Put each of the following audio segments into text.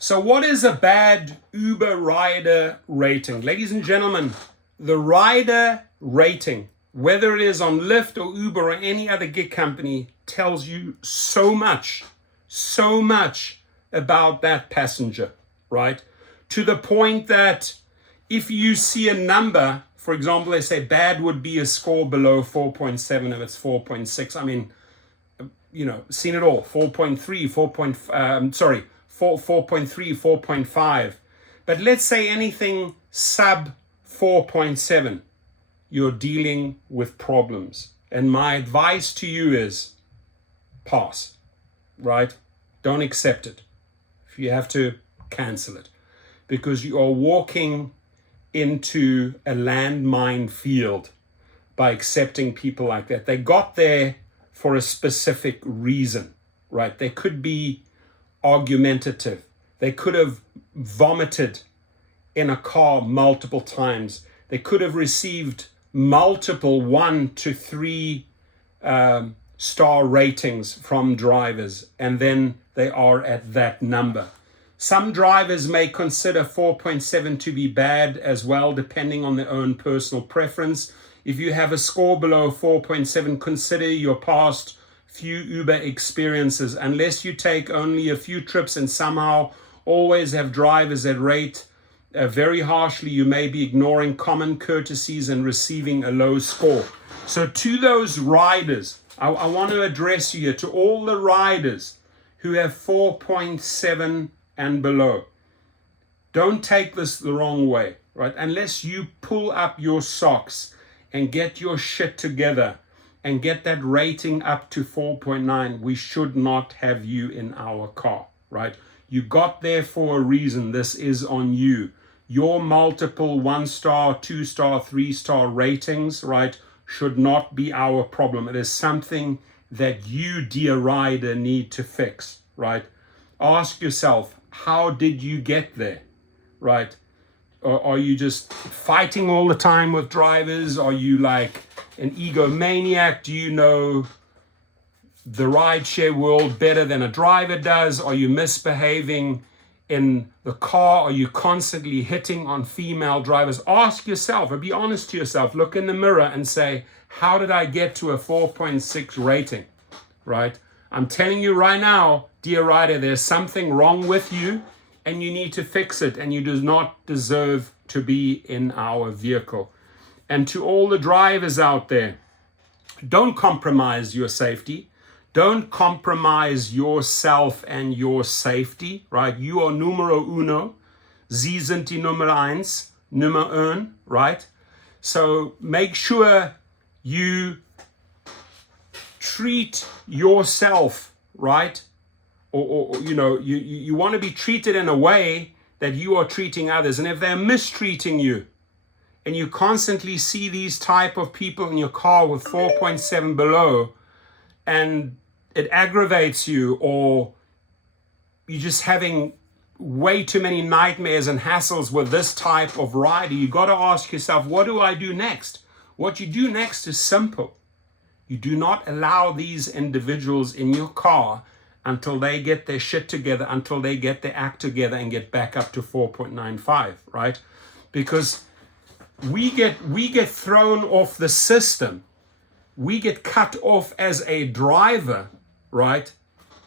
So what is a bad Uber rider rating? Ladies and gentlemen, the rider rating, whether it is on Lyft or Uber or any other gig company, tells you so much about that passenger, right? To the point that if you see a number, for example, they say bad would be a score below 4.7 if it's 4.6. I mean, seen it all, 4.3, 4.3, 4.5. But let's say anything sub 4.7, you're dealing with problems. And my advice to you is pass, right? Don't accept it. If you have to, cancel it. Because you are walking into a landmine field by accepting people like that. They got there for a specific reason, right? They could be argumentative. They could have vomited in a car multiple times. They could have received multiple 1 to 3 star ratings from drivers, and then they are at that number. Some drivers may consider 4.7 to be bad as well, depending on their own personal preference. If you have a score below 4.7, consider your past few Uber experiences. Unless you take only a few trips and somehow always have drivers that rate very harshly, you may be ignoring common courtesies and receiving a low score. So to those riders, I want to address you here, to all the riders who have 4.7 and below. Don't take this the wrong way, right? Unless you pull up your socks and get your shit together and get that rating up to 4.9, we should not have you in our car, right? You got there for a reason. This is on you. Your multiple 1-star, 2-star, 3-star ratings, right, should not be our problem. It is something that you, dear rider, need to fix, right? Ask yourself, how did you get there, right? Or are you just fighting all the time with drivers? Are you like an egomaniac? Do you know the rideshare world better than a driver does? Are you misbehaving in the car? Are you constantly hitting on female drivers? Ask yourself, or be honest to yourself. Look in the mirror and say, how did I get to a 4.6 rating, right? I'm telling you right now, dear rider, there's something wrong with you and you need to fix it, and you do not deserve to be in our vehicle. And to all the drivers out there, don't compromise your safety. Don't compromise yourself and your safety, right? You are numero uno. Sie sind die Nummer eins, Nummer un, right? So make sure you treat yourself, right? Or you want to be treated in a way that you are treating others. And if they're mistreating you, and you constantly see these type of people in your car with 4.7 below, and it aggravates you, or you're just having way too many nightmares and hassles with this type of rider, you got to ask yourself, what do I do next? What you do next is simple. You do not allow these individuals in your car until they get their shit together, until they get their act together and get back up to 4.95, right? Because we get thrown off the system. We get cut off as a driver, right?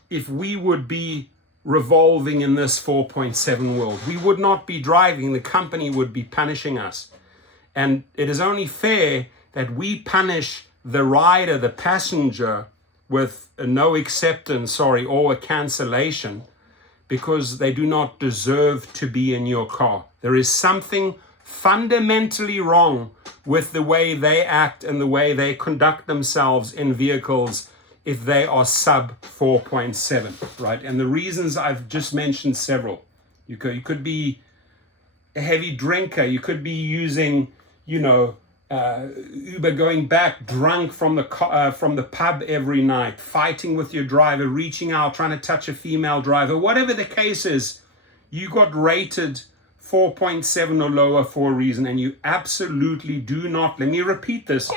If we would be revolving in this 4.7 world, we would not be driving. The company would be punishing us. And it is only fair that we punish the rider, the passenger, with a no acceptance, or a cancellation, because they do not deserve to be in your car. There is something fundamentally wrong with the way they act and the way they conduct themselves in vehicles if they are sub 4.7, right? And the reasons I've just mentioned several. You could be a heavy drinker. You could be using, Uber, going back drunk from the pub every night, fighting with your driver, reaching out, trying to touch a female driver. Whatever the case is, you got rated 4.7 or lower for a reason, and you absolutely do not, let me repeat this,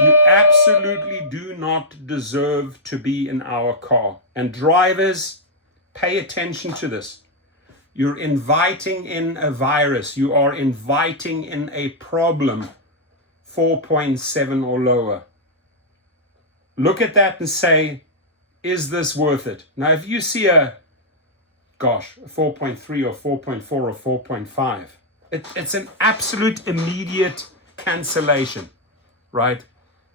you absolutely do not deserve to be in our car. And drivers, pay attention to this. You're inviting in a virus. You are inviting in a problem. 4.7 or lower. Look at that and say, is this worth it? Now, if you see a 4.3 or 4.4 or 4.5, it's an absolute immediate cancellation, right?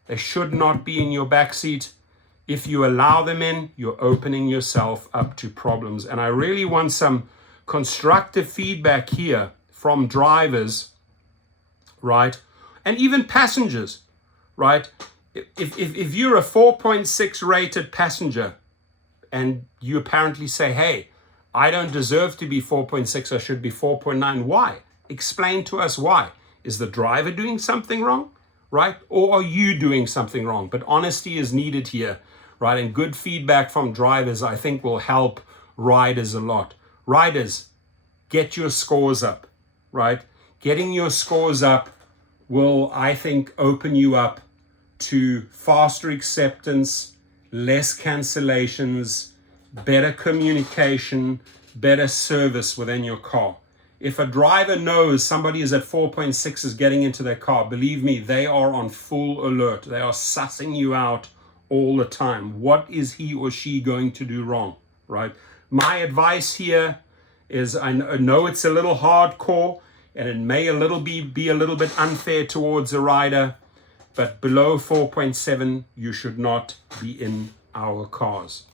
They should not be in your backseat. If you allow them in, you're opening yourself up to problems. And I really want some constructive feedback here from drivers, right? And even passengers, right? If you're a 4.6 rated passenger and you apparently say, hey, I don't deserve to be 4.6, I should be 4.9. Why? Explain to us why. Is the driver doing something wrong, right? Or are you doing something wrong? But honesty is needed here, right? And good feedback from drivers, I think, will help riders a lot. Riders, get your scores up, right? Getting your scores up will, I think, open you up to faster acceptance, less cancellations, better communication, better service within your car. If a driver knows somebody is at 4.6 is getting into their car, believe me, they are on full alert. They are sussing you out all the time. What is he or she going to do wrong, right? My advice here is, I know it's a little hardcore and it may be a little bit unfair towards a rider, but below 4.7, you should not be in our cars.